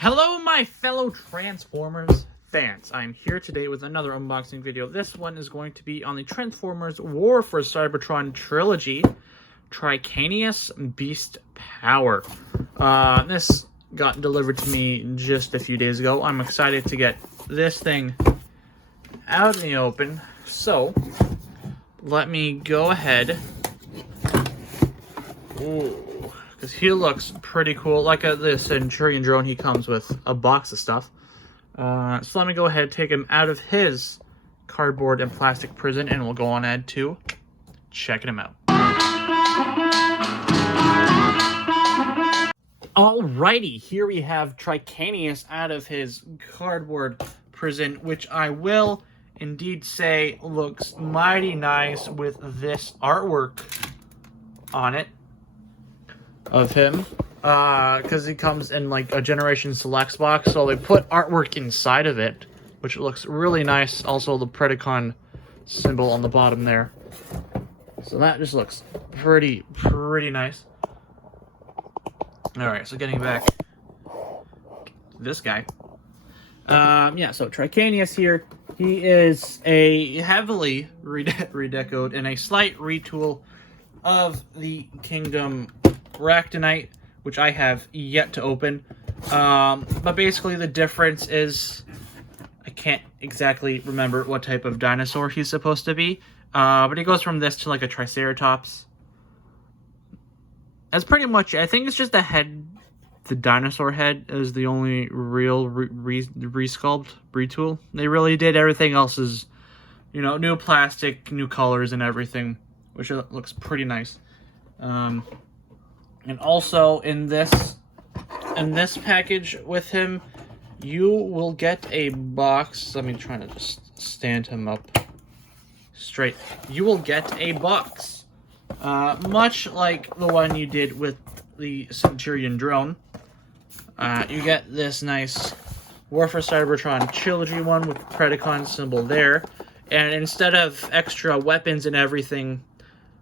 Hello, my fellow Transformers fans. I'm here today with another unboxing video. This one is going to be on the Transformers War for Cybertron Trilogy, Tricanius Beast Power. This got delivered to me just a few days ago. I'm excited to get this thing out in the open. So, let me go ahead. Ooh. Because he looks pretty cool. Like the Centurion drone, he comes with a box of stuff. So let me go ahead and take him out of his cardboard and plastic prison, and we'll go on ahead to checking him out. Alrighty, here we have Tricanius out of his cardboard prison, which I will indeed say looks mighty nice with this artwork on it of him, because he comes in like a Generation Selects box, so they put artwork inside of it, which looks really nice. Also the Predacon symbol on the bottom there, so that just looks pretty nice. All right, so getting back to this guy, yeah, so Tricanius here, he is a heavily redecoed and a slight retool of the Kingdom Ractonite, which I have yet to open. But basically the difference is I can't exactly remember what type of dinosaur he's supposed to be. But he goes from this to like a Triceratops. That's pretty much it. I think it's just the head, the dinosaur head is the only real resculpt, retool. They really did everything else is, you know, new plastic, new colors and everything, which looks pretty nice. And also in this package with him, you will get a box. Let me try to just stand him up straight. You will get a box, much like the one you did with the Centurion drone. You get this nice War for Cybertron Trilogy one with the Predacon symbol there, and instead of extra weapons and everything,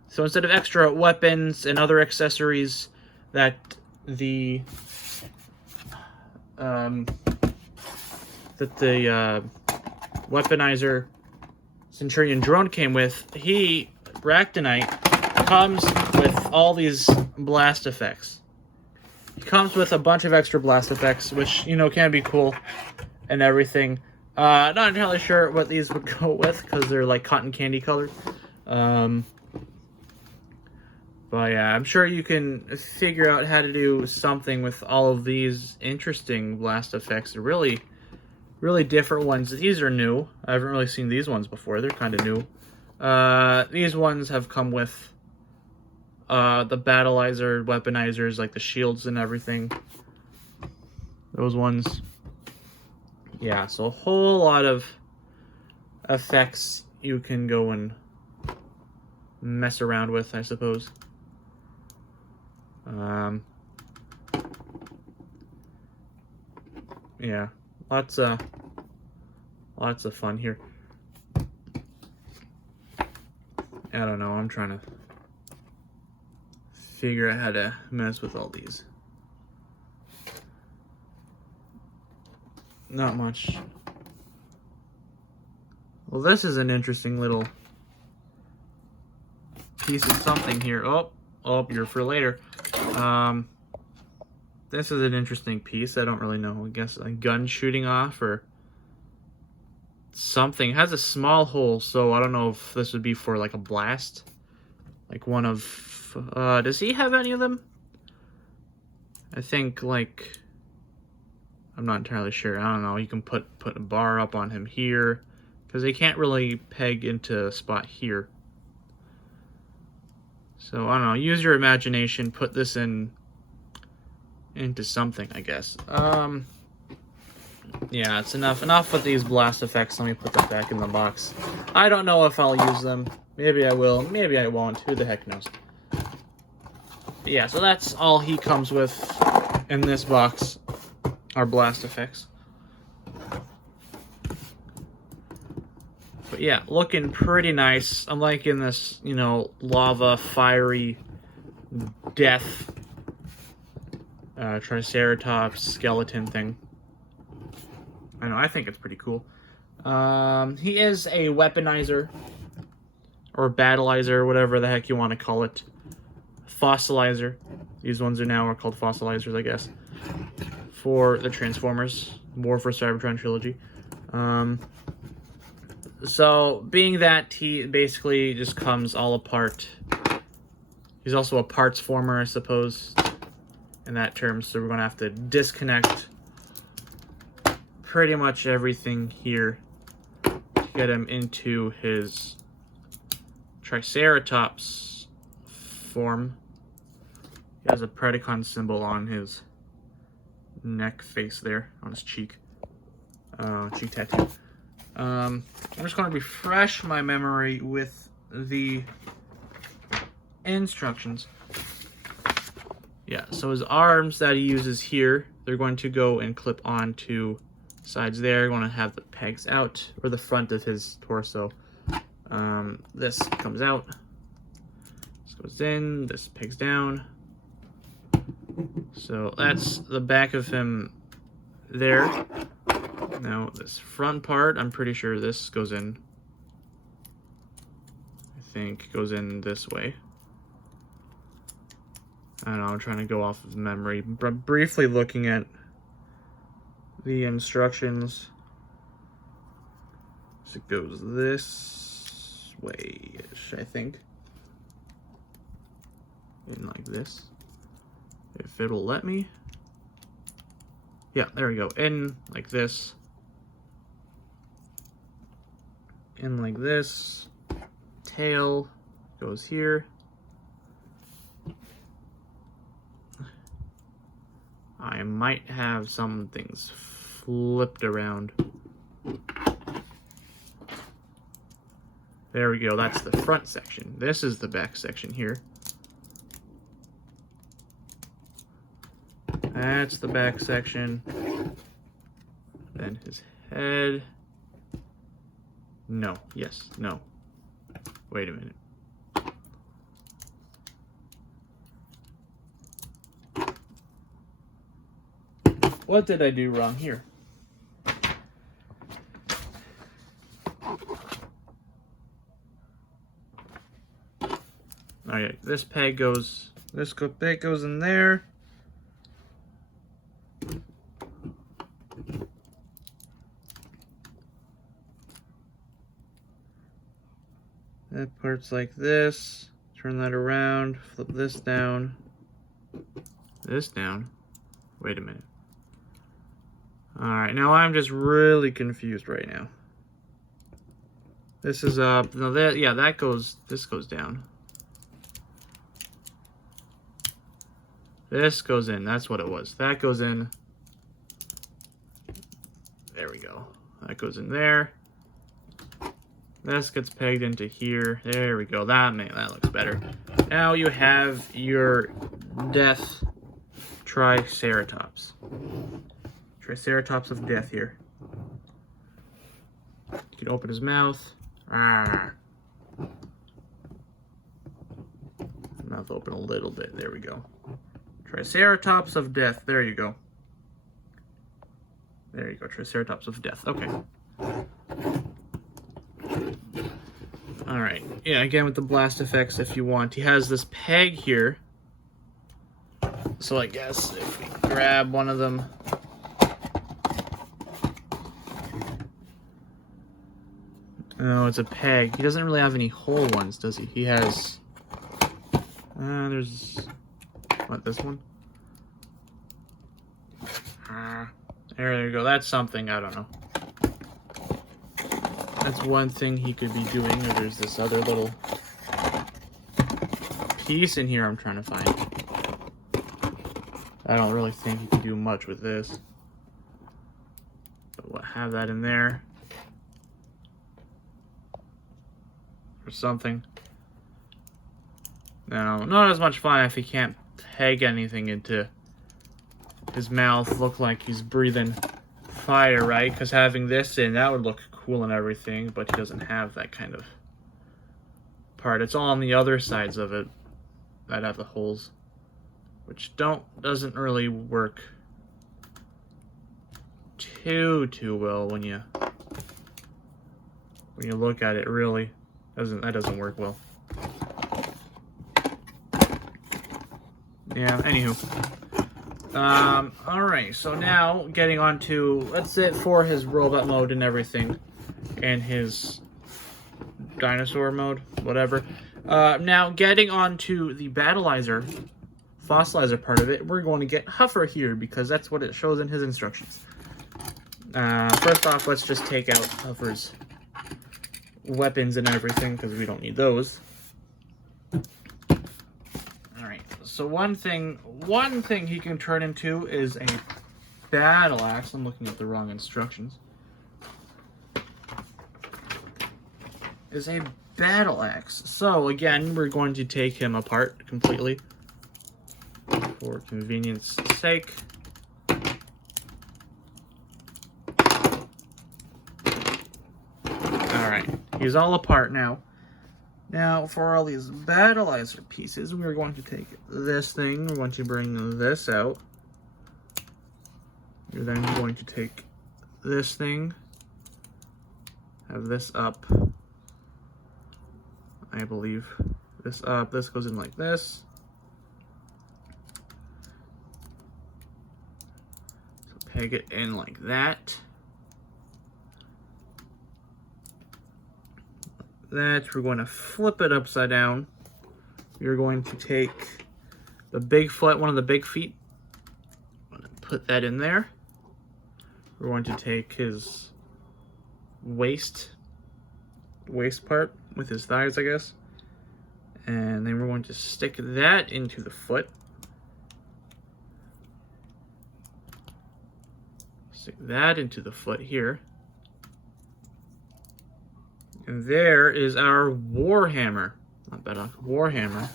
so instead of extra weapons and other accessories that the Weaponizer Centurion drone came with, Ractonite comes with all these blast effects. He comes with a bunch of extra blast effects, which, you know, can be cool and everything. Not entirely sure what these would go with, because they're like cotton candy colored. But yeah, I'm sure you can figure out how to do something with all of these interesting blast effects. They're really different ones. These are new. I haven't really seen these ones before. They're kind of new. These ones have come with the Battleizer, Weaponizers, like the shields and everything. Those ones. Yeah, so a whole lot of effects you can go and mess around with, I suppose. Yeah, lots of fun here. I don't know, I'm trying to figure out how to mess with all these. Not much. Well, this is an interesting little piece of something here. Oh, you're for later. This is an interesting piece. I don't really know. I guess a gun shooting off or something. It has a small hole, so I don't know if this would be for like a blast. Like one of... does he have any of them? I think like... I'm not entirely sure. I don't know. You can put a bar up on him here, because they can't really peg into a spot here. So, I don't know, use your imagination, put this into something, I guess. Yeah, it's enough with these blast effects. Let me put that back in the box. I don't know if I'll use them. Maybe I will, maybe I won't. Who the heck knows? But yeah, so that's all he comes with in this box, are blast effects. But yeah, looking pretty nice. I'm liking this, you know, lava, fiery, death Triceratops skeleton thing. I know, I think it's pretty cool. He is a weaponizer, or battleizer, whatever the heck you want to call it. Fossilizer. These ones are called fossilizers, I guess, for the Transformers War for Cybertron Trilogy. So, being that he basically just comes all apart, he's also a parts former, I suppose, in that term, so we're going to have to disconnect pretty much everything here to get him into his Triceratops form. He has a Predacon symbol on his neck face there, on his cheek. Cheek tattoo. I'm just going to refresh my memory with the instructions. Yeah, so his arms that he uses here, they're going to go and clip onto sides there. You're going to have the pegs out, or the front of his torso. This comes out. This goes in. This pegs down. So that's the back of him there. Now this front part, I'm pretty sure this goes in. I think goes in this way. I don't know, I'm trying to go off of memory. Briefly looking at the instructions. So it goes this way-ish, I think. In like this. If it'll let me. Yeah, there we go. In like this. In like this. Tail goes here. I might have some things flipped around. There we go. That's the front section. This is the back section here. That's the back section. Then his head. No. Yes. No. Wait a minute. What did I do wrong here? Alright, this peg goes, peg goes in there. That part's like this. Turn that around, flip this down. This down. Wait a minute. Alright, now I'm just really confused right now. This is up. No, that, yeah, that goes, this goes down. This goes in. That's what it was. That goes in. There we go. That goes in there. This gets pegged into here. There we go. That looks better. Now you have your Death Triceratops. Triceratops of Death here. You can open his mouth. Mouth open a little bit. There we go. Triceratops of Death. There you go. There you go. Triceratops of Death. Okay. Alright. Yeah, again with the blast effects if you want. He has this peg here. So I guess if we grab one of them. Oh, it's a peg. He doesn't really have any whole ones, does he? He has... there's... What, this one? There you go. That's something. I don't know. That's one thing he could be doing. Or there's this other little piece in here I'm trying to find. I don't really think he can do much with this. But we'll have that in there. Or something. No, not as much fun if he can't peg anything into his mouth, look like he's breathing fire, right? Because having this in, that would look cool and everything, but he doesn't have that kind of part. It's all on the other sides of it that have the holes, which doesn't really work too well when you look at it. Really, that doesn't work well. Yeah. Anywho. All right. So now getting on to, that's it for his robot mode and everything, and his dinosaur mode, whatever. Now getting on to the battleizer, fossilizer part of it, we're going to get Huffer here because that's what it shows in his instructions. First off, let's just take out Huffer's weapons and everything because we don't need those. Alright, so one thing he can turn into is a battle axe. I'm looking at the wrong instructions. Is a battle axe. So again, we're going to take him apart completely for convenience sake. Alright, he's all apart now. Now, for all these battleizer pieces, we're going to take this thing, we're going to bring this out. You're then going to take this thing, have this up, I believe. This up, this goes in like this. So peg it in like that. That, we're going to flip it upside down. You're going to take the big foot, one of the big feet. I'm going to put that in there. We're going to take his waist part with his thighs, I guess. And then we're going to stick that into the foot. Stick that into the foot here. And there is our Warhammer. Not bad, Warhammer.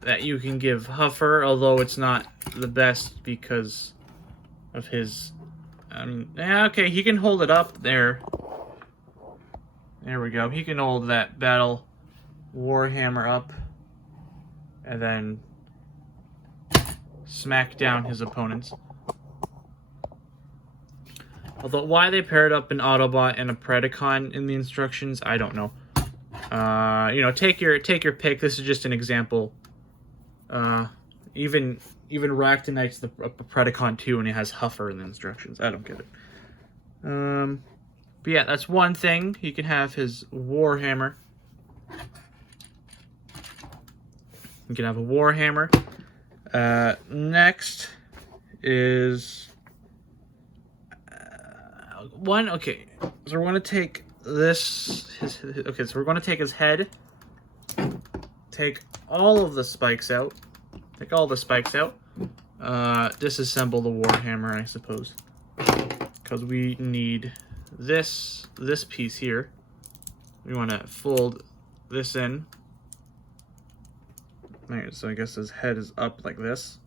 That you can give Huffer, although it's not the best because of his... okay, he can hold it up there. There we go. He can hold that battle Warhammer up. And then smack down his opponents. Although, why they paired up an Autobot and a Predacon in the instructions, I don't know. You know, take your pick. This is just an example. Even Ractonite's a Predacon too, and it has Huffer in the instructions. I don't get it. But yeah, that's one thing. He can have his Warhammer. You can have a Warhammer. Next is... okay, so we're going to take this, okay, so we're going to take his head, take all of the spikes out, disassemble the Warhammer, I suppose, because we need this piece here. We want to fold this in. Alright, so I guess his head is up like this.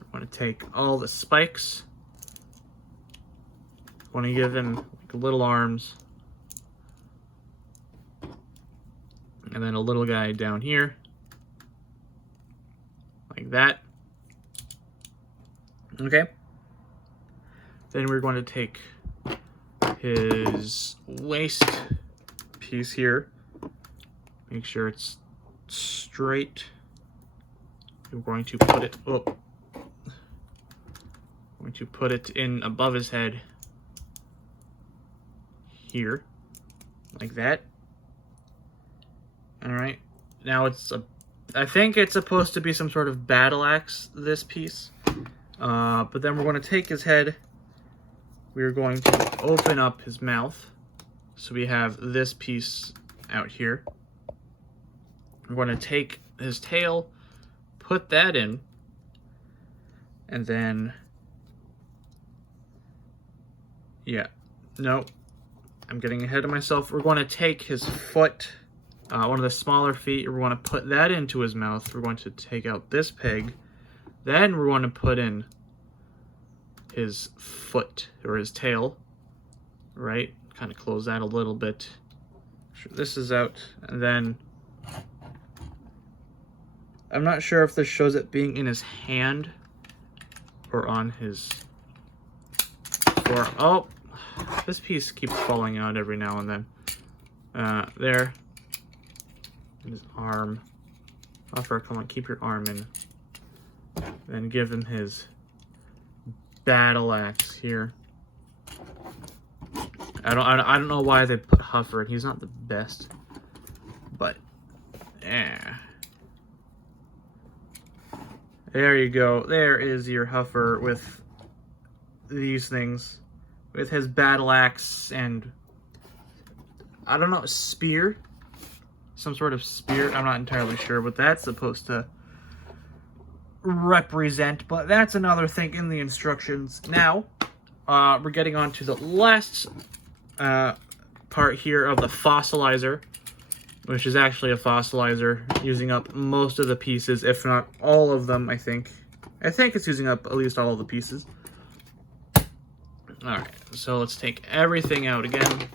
I want to take all the spikes. Want to give him like little arms, and then a little guy down here, like that. Okay. Then we're going to take his waist piece here, make sure it's straight. We're going to put it in above his head. Here, like that. All right. Now I think it's supposed to be some sort of battle axe, this piece. But then we're going to take his head. We're going to open up his mouth. So we have this piece out here. We're going to take his tail, put that in, and then, yeah, no. I'm getting ahead of myself. We're going to take his foot, one of the smaller feet, we're going to put that into his mouth. We're going to take out this peg. Then we're going to put in his foot, or his tail, right? Kind of close that a little bit. Make sure this is out. And then, I'm not sure if this shows it being in his hand or on his for. Oh, this piece keeps falling out every now and then. There. His arm. Huffer, come on, keep your arm in. Then give him his battle axe here. I don't know why they put Huffer in. He's not the best, but yeah. There you go. There is your Huffer with these things, with his battle axe and I don't know, spear, some sort of spear. I'm not entirely sure what that's supposed to represent, but that's another thing in the instructions. Now, we're getting on to the last part here of the fossilizer, which is actually a fossilizer using up most of the pieces, if not all of them. I think it's using up at least all of the pieces. All right, so let's take everything out again,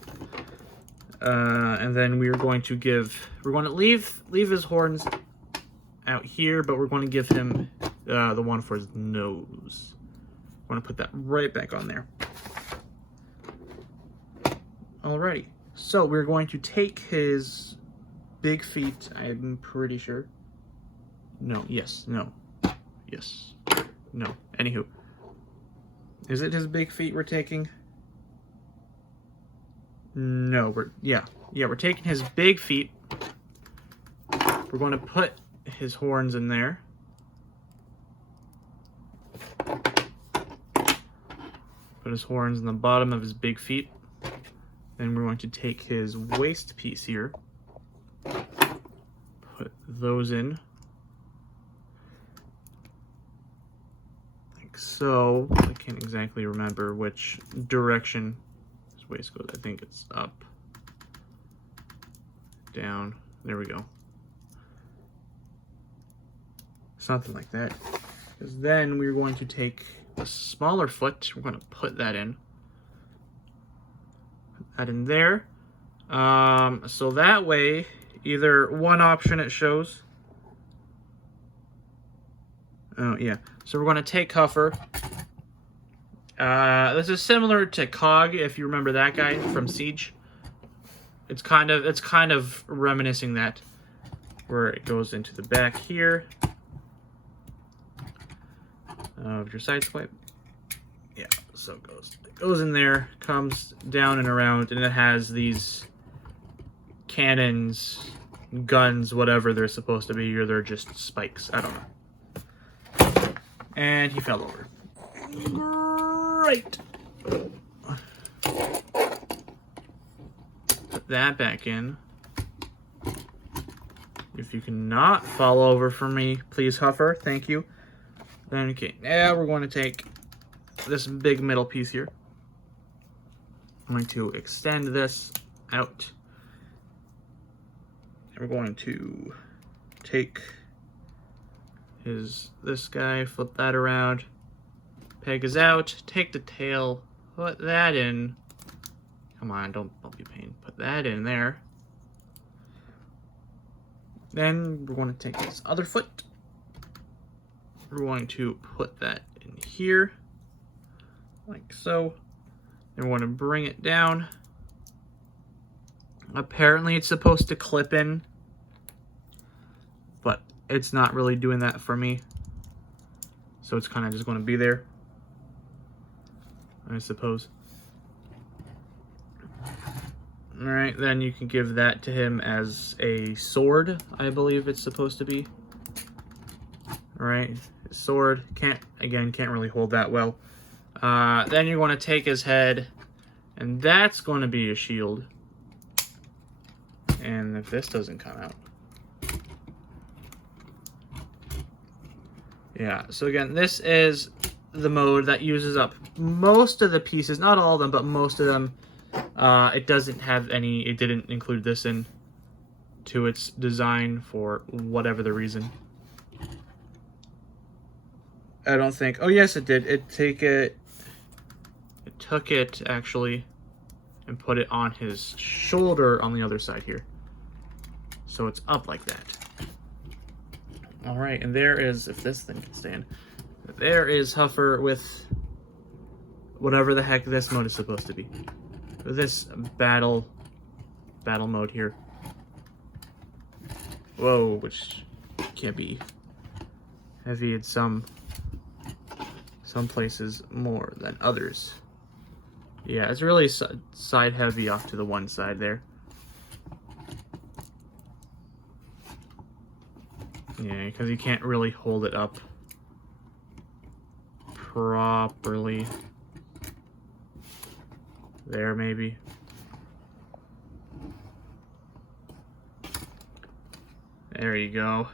and then we're going to leave his horns out here, but we're going to give him the one for his nose. I'm going to put that right back on there. Alrighty, so we're going to take his big feet, I'm pretty sure. No, yes, no, yes, no. Anywho, is it his big feet we're taking? No, we're taking his big feet. We're going to put his horns in there. Put his horns in the bottom of his big feet. Then we're going to take his waist piece here. Put those in. Like so. I can't exactly remember which direction his waist goes. I think it's up. Down. There we go. Something like that. Because then we're going to take a smaller foot. We're going to put that in. Put that in there. So that way, either one option it shows. Oh, yeah. So we're going to take Huffer. This is similar to Cog, if you remember that guy from Siege. It's kind of reminiscing that, where it goes into the back here of your side swipe. Yeah, so it goes in there, comes down and around, and it has these cannons, guns, whatever they're supposed to be, or they're just spikes. I don't know. And he fell over. Great. Put that back in. If you cannot fall over for me, please, Huffer. Thank you. Then, okay, now we're going to take this big middle piece here. I'm going to extend this out. And we're going to take this guy, flip that around. Peg is out. Take the tail, put that in. Come on, don't be a pain. Put that in there. Then we're going to take this other foot. We're going to put that in here, like so. And we're going to bring it down. Apparently it's supposed to clip in, but it's not really doing that for me. So it's kind of just going to be there, I suppose. Alright, then you can give that to him as a sword, I believe it's supposed to be. Alright, sword, can't really hold that well. Then you're going to take his head, and that's going to be a shield. And if this doesn't come out. Yeah, so again, this is the mode that uses up most of the pieces, not all of them, but most of them. It didn't include this in to its design for whatever the reason. I don't think, oh yes it did. It took it actually and put it on his shoulder on the other side here. So it's up like that. Alright, and there is, if this thing can stand, there is Huffer with whatever the heck this mode is supposed to be. This battle mode here. Whoa, which can't be heavy in some places more than others. Yeah, it's really side heavy off to the one side there. Yeah, because you can't really hold it up properly. There, maybe. There you go.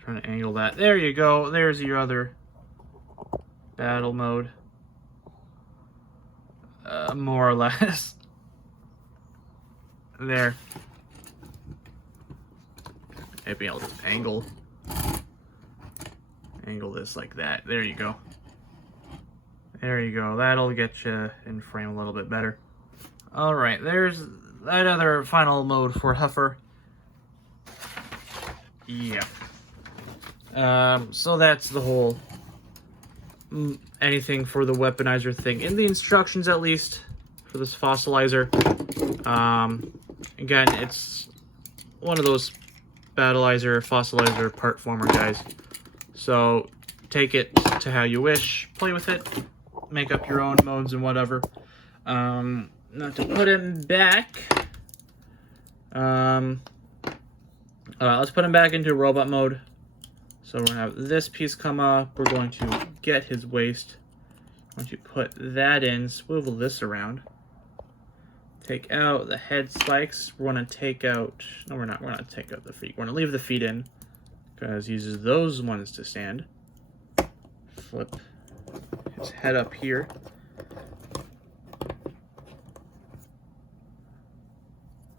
Trying to angle that. There you go. There's your other battle mode. More or less. There. Maybe I'll just angle this like that. There you go. There you go. That'll get you in frame a little bit better. Alright, there's that other final mode for Huffer. Yeah. So that's the whole anything for the weaponizer thing. In the instructions, at least, for this fossilizer. Again, it's one of those battleizer, fossilizer, part former guys. So take it to how you wish. Play with it. Make up your own modes and whatever. Not to put him back. Let's put him back into robot mode. So we're going to have this piece come up. We're going to get his waist. We're going to put that in. Swivel this around. Take out the head spikes. We're going to take out... No, we're not. We're not take out the feet. We're going to leave the feet in. Because he uses those ones to stand. Flip his head up here.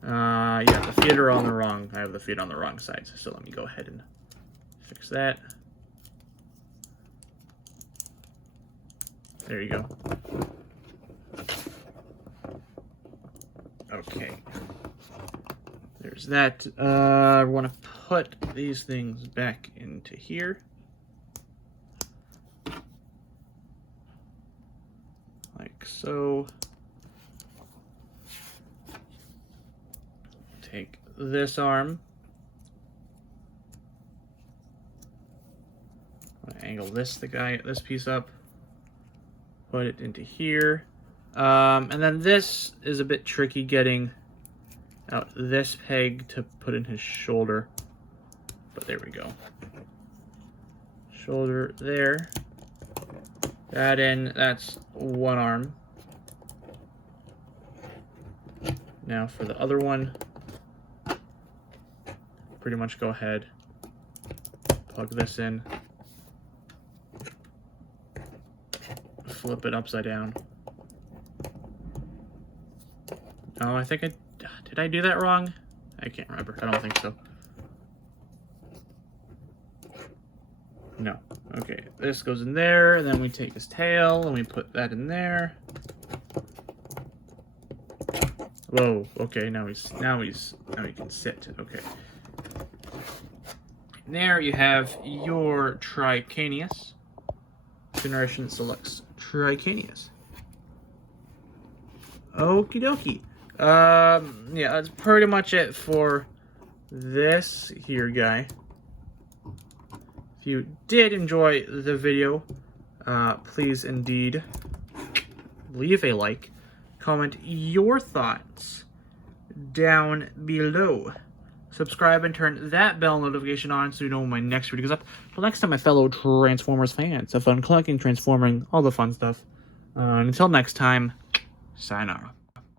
Yeah, the feet are on the wrong... I have the feet on the wrong side. So let me go ahead and fix that. There you go. Okay. There's that. I want to put these things back into here. Like so. Take this arm. Angle this piece up, put it into here, and then this is a bit tricky getting out this peg to put in his shoulder, but there we go. Shoulder there, that in, that's one arm. Now for the other one, pretty much go ahead, plug this in, flip it upside down. Oh, I think did I do that wrong? I can't remember. I don't think so. No. Okay, this goes in there, and then we take his tail and we put that in there. Whoa. Okay, now he can sit. Okay. There you have your Tricanius. Generation selects Tricanius. Okie dokie. Yeah, that's pretty much it for this here guy. If you did enjoy the video, please indeed leave a like. Comment your thoughts down below. Subscribe and turn that bell notification on so you know when my next video goes up. Till next time, my fellow Transformers fans, have fun collecting, transforming, all the fun stuff. Until next time, sayonara.